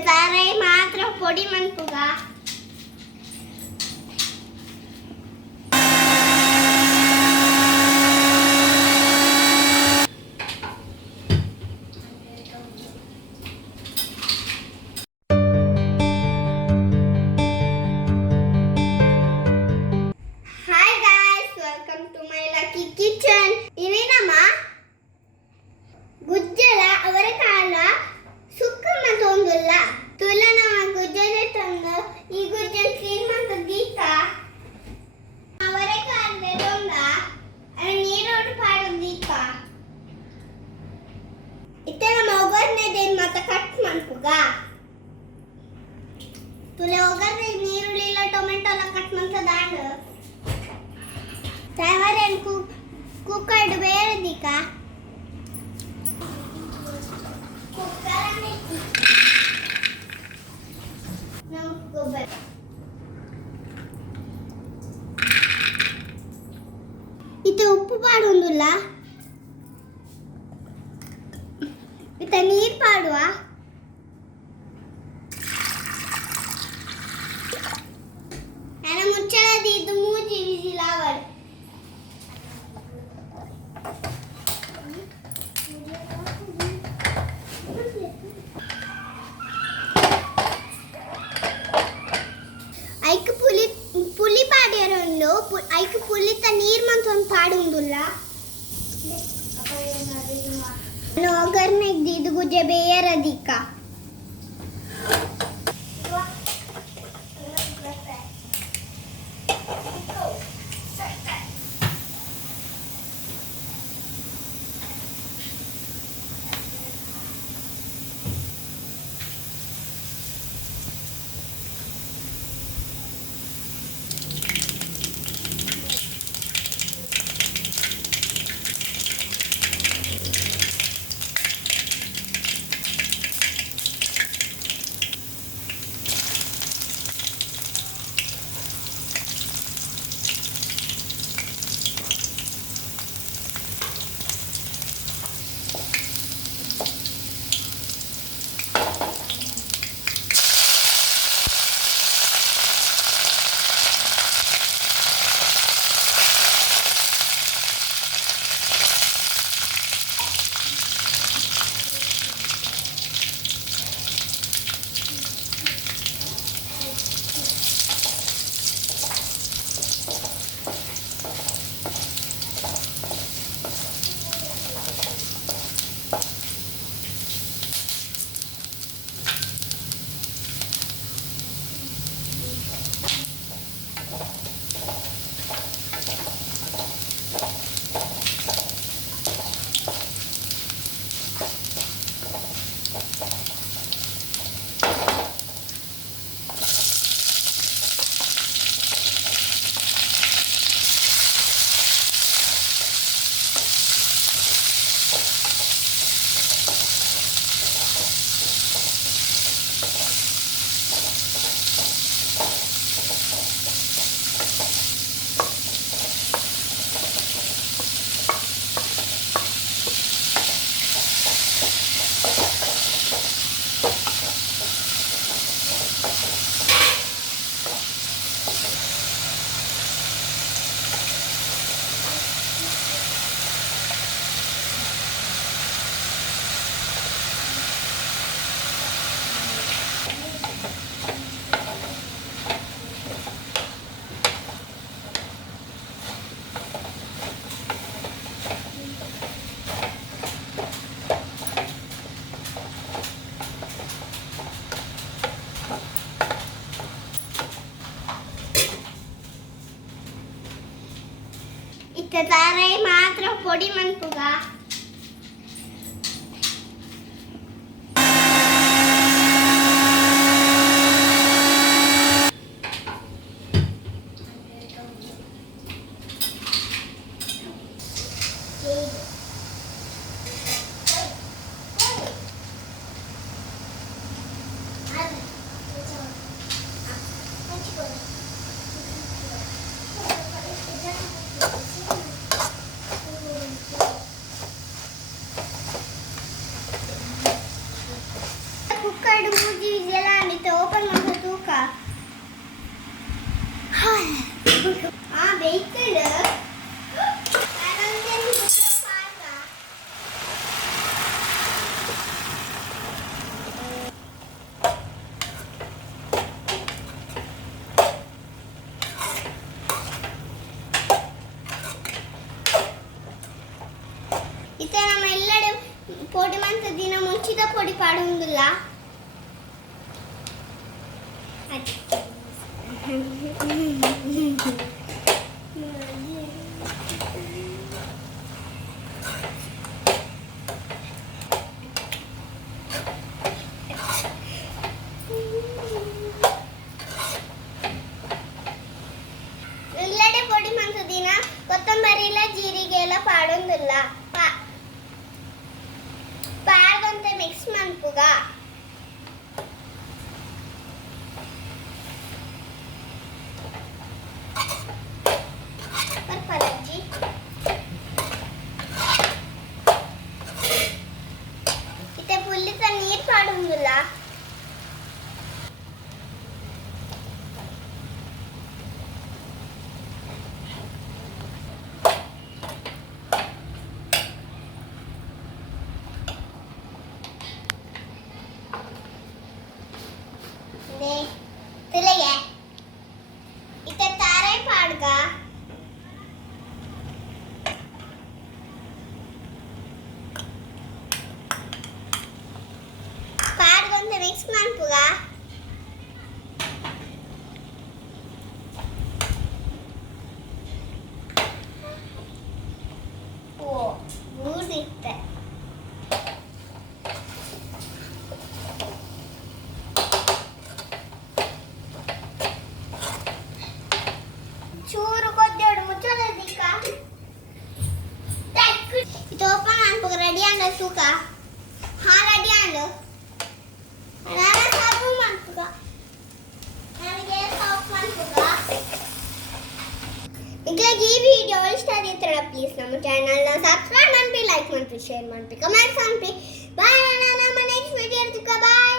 तारे मात्र పొడి మంపుగా hi guys welcome to my lucky kitchen ఇవేనమ్మా ಗುಜ್ಜಲ ಅವರ ಕಾಲ ಸುಕ್ಕಮ್ಮ ತೊಂದುಲ್ಲ ತುಲನ ಗುಜ್ಜಲೆ ತಂದು ಈ ಗುಜ್ಜಲ್ ಕ್ಲೀನ್ ಮಾಡ್ತ ದೀಕ ಅವರ ಕಾಲ ತೊಂದ ನೀರೋಡು ಪಾಡು ದೀಕ ಇತ್ತೆ ನಮ್ಮ ಒಗ್ಗರಣೆದೇನು ಮತ್ತೆ ಕಟ್ ಮಾಡ್ಕುಗ ತುಲೆ ಒಗ್ಗರಣೆ ನೀರುಳ್ಳಿ ಇಲ್ಲ ಟೊಮೆಟೊ ಎಲ್ಲ ಕಟ್ ಮಾಡ್ತ ದಾಂಡು ತವರೇನು ಕುಕ್ಕರ್ಡ್ ಬೇರೆ ದೀಕ इते उप्पु पाडुंदुल्ल इते नीर पाडुव अन मुच्चलदि इदु मूजि विजिल आवड ಐಕ್ पुली पाड्यारोंडु ऐक पुलित नीर मंतोन पाडुंदुल्ल नोगर्ने दीदु गुजे बेयरदिक इते तारे मात्र పొడి మంపుగా ಇತ್ತೆ ನಮ್ಮ ಎಲ್ಲೆಡೆ ಪೊಡಿ ಮಂತ ದಿನ ಮುಂಚಿತ ಪೊಡಿ ಪಾಡುವುದಿಲ್ಲ. ಎಲ್ಲೆಡೆ ಪೊಡಿ ಮಂತ ದಿನ ಕೊತ್ತಂಬರಿ ಇಲ್ಲ ಜೀರಿಗೆ ಎಲ್ಲ ಪಾಡೊಂದಿಲ್ಲ. ಪಾಡ್ದಂತೆ ಮಿಕ್ಸ್ ಮನ್ಪುಗ ಪರ್ಪಲಜ್ಜಿ ಇತ್ತೆ ಪುಲ್ಲಿತ ನೀರ್ ಪಾಡೊಂದಿಲ್ಲ. ತಿಳಿಯ ಇತ್ತೆ ತಾರೈ ಪಾಡ್ಗ ಪಾಡ್ಗಂತ ಮಿಕ್ಸ್ ಮಾಡ್ಪುಗ ಓ ಬೂದಿತ್ತೆ ಚೂರು ಕೊದ್ದೋಡು ಮುಚ್ಚೋದಿಕ್ಕ ಇದು ಓಪನ್ ಮಾಡ್ಬೇಕು. ರೆಡಿ ಅಂಡ ತೂಕ ಹಾ ರೆಡಿ ಅಂಡು ನಾನು ಸಾಕು ಮಾಡ್ಬೇಕ ನನಗೆ ಸಾಫ್ ಮಾಡ್ಬೇಕ. ನಿಮಗೆ ಈ ವಿಡಿಯೋ ಇಷ್ಟ ಆಗಿದ್ರೆ ಪ್ಲೀಸ್ ನಮ್ಮ ಚಾನಲ್ನ ಸಬ್ಸ್ಕ್ರೈಬ್ ಮಾಡಿ, ಲೈಕ್ ಮಾಡಿ, ಶೇರ್ ಮಾಡಿ, ಕಮೆಂಟ್ಸ್ ಮಾಡಿ. ಬಾಯ್. ನಮ್ಮ ನೆಕ್ಸ್ಟ್ ವಿಡಿಯೋ ಇರ್ತಕ್ಕ. ಬಾಯ್.